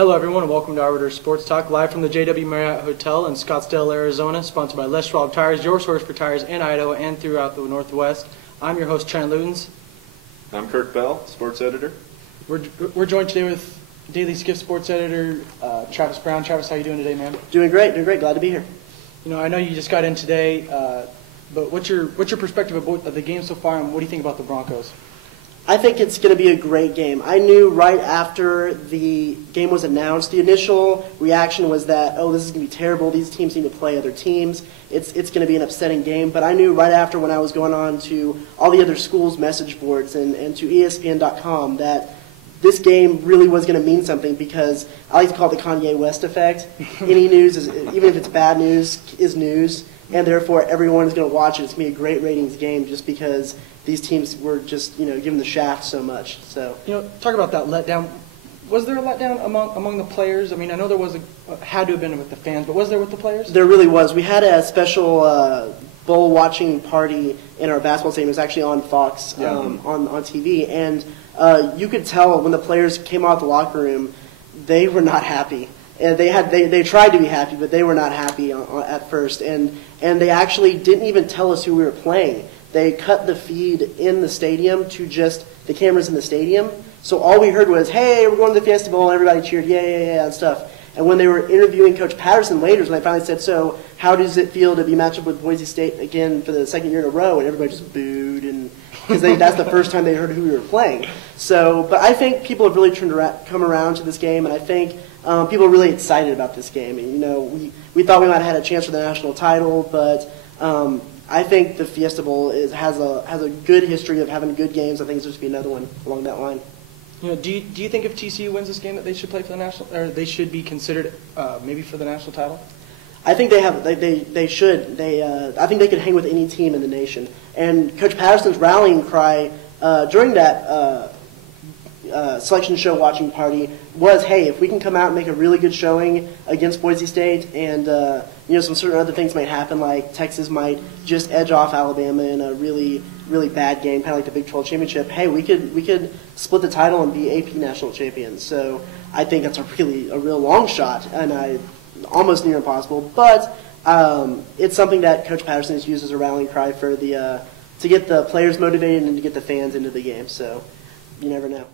Hello everyone and welcome to Arbiter Sports Talk, live from the JW Marriott Hotel in Scottsdale, Arizona, sponsored by Les Schwab Tires, your source for tires in Idaho and throughout the Northwest. I'm your host, Trent Lutens. I'm Kirk Bell, sports editor. We're joined today with Daily Skiff sports editor, Travis Brown. Travis, how you doing today, man? Doing great. Glad to be here. You know, I know you just got in today, but what's your perspective of the game so far, and what do you think about the Broncos? I think it's going to be a great game. I knew right after the game was announced, the initial reaction was that, oh, this is going to be terrible. These teams need to play other teams. It's going to be an upsetting game. But I knew right after, when I was going on to all the other schools' message boards and to ESPN.com, that this game really was going to mean something, because I like to call it the Kanye West effect. Any news, even if it's bad news, is news. And therefore, everyone is going to watch it. It's going to be a great ratings game just because these teams were just, given the shaft so much. So, talk about that letdown. Was there a letdown among the players? I mean, I know there was had to have been with the fans, but was there with the players? There really was. We had a special bowl watching party in our basketball stadium. It was actually on Fox on TV, and you could tell when the players came out of the locker room, they were not happy. And they tried to be happy, but they were not happy at first. And they actually didn't even tell us who we were playing. They cut the feed in the stadium to just the cameras in the stadium. So all we heard was, hey, we're going to the Fiesta Bowl, and everybody cheered, yeah, and stuff. And when they were interviewing Coach Patterson later, when they finally said, so how does it feel to be matched up with Boise State again for the second year in a row? And everybody just booed, because that's the first time they heard who we were playing. So, but I think people have really come around to this game, and I think people are really excited about this game. And, we thought we might have had a chance for the national title, but I think the Fiesta Bowl has a good history of having good games. I think it's just be another one along that line. Do you think if TCU wins this game that they should play for the national, or they should be considered maybe for the national title? I think they should. I think they could hang with any team in the nation. And Coach Patterson's rallying cry during that selection show watching party was, hey, if we can come out and make a really good showing against Boise State, and some certain other things might happen, like Texas might just edge off Alabama in a really, really bad game, kind of like the Big 12 championship. Hey, we could split the title and be AP national champions. So I think that's a real long shot, and almost near impossible. But it's something that Coach Patterson has used as a rallying cry for to get the players motivated and to get the fans into the game. So you never know.